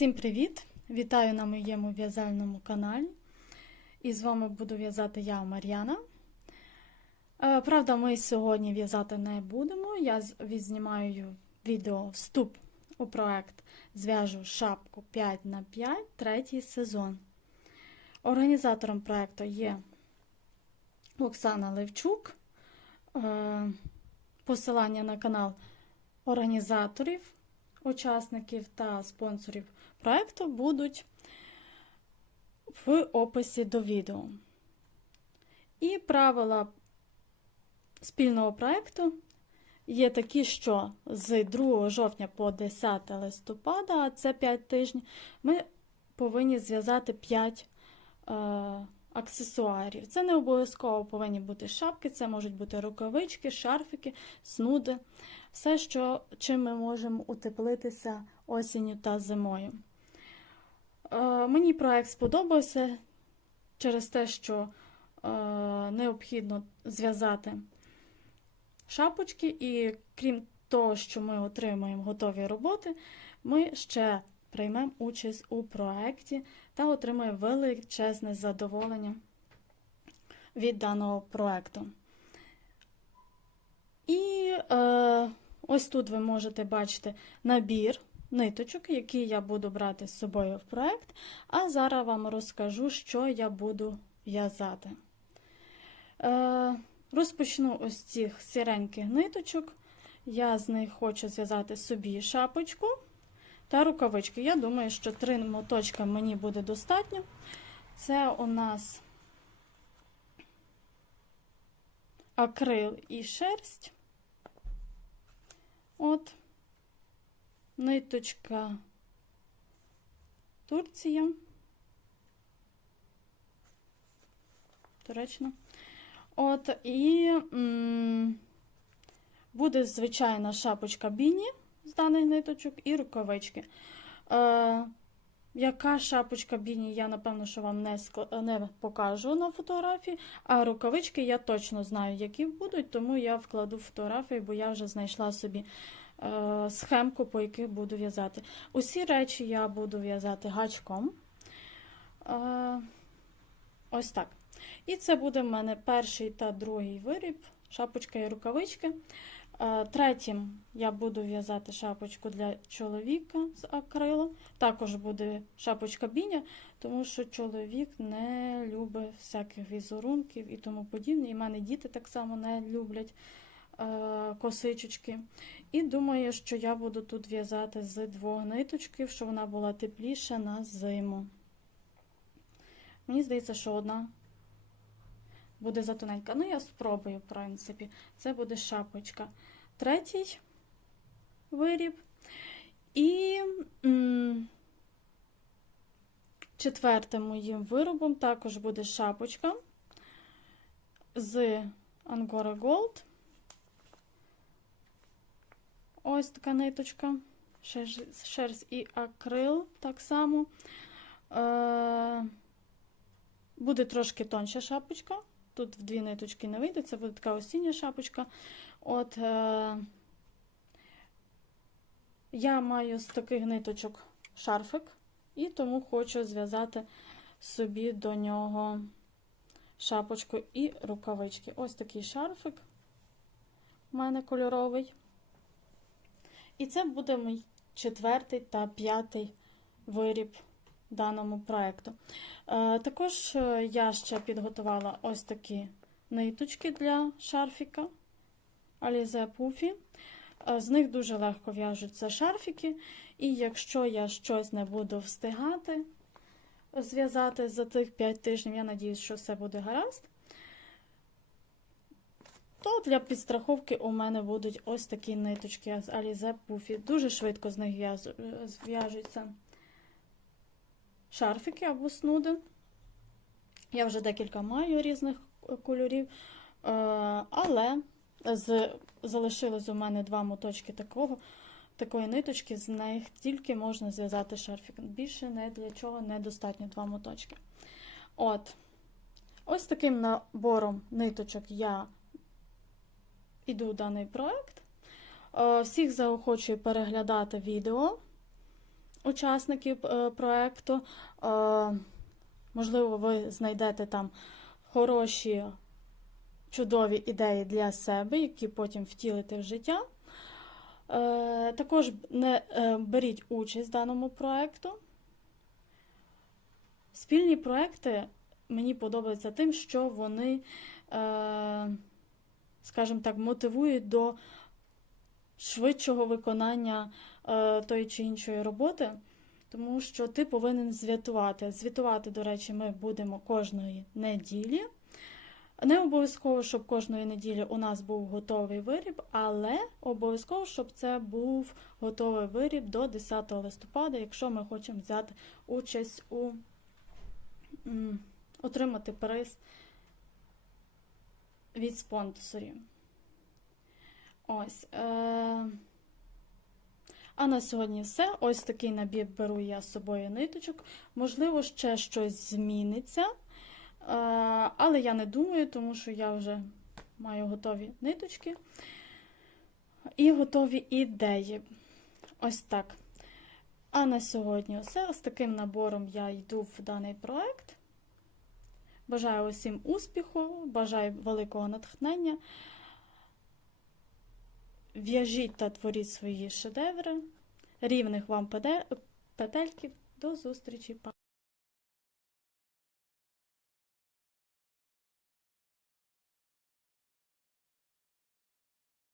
Усім привіт! Вітаю на моєму в'язальному каналі. І з вами буду в'язати я, Мар'яна. Е, Правда, ми сьогодні в'язати не будемо. Я з- відзнімаю відео вступ у проект Зв'яжу шапку 5 на 5 третій сезон. Організатором проекту є Оксана Левчук. Е, Посилання на канал організаторів, учасників та спонсорів проекту будуть в описі до відео. І правила спільного проекту є такі, що з 2 жовтня по 10 листопада, а це 5 тижнів, ми повинні зв'язати 5 е, аксесуарів. Це не обов'язково повинні бути шапки, це можуть бути рукавички, шарфики, снуди, все, що, чим ми можемо утеплитися осінню та зимою. Е, мені проект сподобався через те, що е, необхідно зв'язати шапочки, і крім того, що ми отримаємо готові роботи, ми ще приймемо участь у проєкті та отримаємо величезне задоволення від даного проєкту. І е, ось тут ви можете бачити набір ниточок, які я буду брати з собою в проєкт. А зараз вам розкажу, що я буду в'язати. Е, розпочну ось цих сіреньких ниточок. Я з них хочу зв'язати собі шапочку та рукавички. Я думаю, що три моточка мені буде достатньо. Це у нас акрил і шерсть. От, ниточка Турція. Туречна. От, і буде звичайна шапочка біні з даних ниточок і рукавички. Е, яка шапочка біні, я напевно, що вам не, не покажу на фотографії, а рукавички я точно знаю, які будуть, тому я вкладу фотографії, бо я вже знайшла собі е, схемку, по яких буду в'язати. Усі речі я буду в'язати гачком. Е, ось так. І це буде в мене перший та другий виріб, шапочка і рукавички. Третім я буду в'язати шапочку для чоловіка з акрилу. Також буде шапочка біня, тому що чоловік не любить всяких візерунків і тому подібне. І в мене діти так само не люблять е, косички. І думаю, що я буду тут в'язати з двох ниточків, щоб вона була тепліша на зиму. Мені здається, що одна буде затоненька. Ну, я спробую, в принципі. Це буде шапочка. Третій виріб. І четвертим моїм виробом також буде шапочка з Angora Gold. Ось така ниточка. Шерсть, шерсть і акрил так само. Е, буде трошки тонша шапочка. Тут в дві ниточки не вийде, це буде така осіння шапочка. От е, я маю з таких ниточок шарфик, і тому хочу зв'язати собі до нього шапочку і рукавички. Ось такий шарфик у мене кольоровий. І це буде мій четвертий та п'ятий виріб даному проєкту. Е, Також е, я ще підготувала ось такі ниточки для шарфіка Alize Puffy. Е, З них дуже легко в'яжуться шарфіки, і якщо я щось не буду встигати зв'язати за тих 5 тижнів, я надіюсь, що все буде гаразд. То для підстраховки у мене будуть ось такі ниточки з Alize Puffy. Дуже швидко з них зв'яжуться шарфики або снуди. Я вже декілька маю різних кольорів, е, але з, залишилось у мене два моточки такого, такої ниточки, з них тільки можна зв'язати шарфік. Більше не для чого недостатньо два моточки. От. Ось таким набором ниточок я йду в даний проект. Е, Всіх заохочую переглядати відео учасників е, проекту. Е, можливо, ви знайдете там хороші, чудові ідеї для себе, які потім втілите в життя. Е, також не беріть участь в даному проекту. Спільні проекти мені подобаються тим, що вони, скажімо так, мотивують до швидшого виконання тої чи іншої роботи, тому що ти повинен звітувати. Звітувати, до речі, ми будемо кожної неділі. Не обов'язково, щоб кожної неділі у нас був готовий виріб, але обов'язково, щоб це був готовий виріб до 10 листопада, якщо ми хочемо взяти участь у отримати приз від спонсорів. Ось. Е- а на сьогодні все. Ось такий набір беру я з собою ниточок. Можливо, ще щось зміниться. Е, але я не думаю, тому що я вже маю готові ниточки і готові ідеї. Ось так. А на сьогодні все. З таким набором я йду в даний проект. Бажаю усім успіху, бажаю великого натхнення. В'яжіть та творіть свої шедеври. Рівних вам петельків. До зустрічі!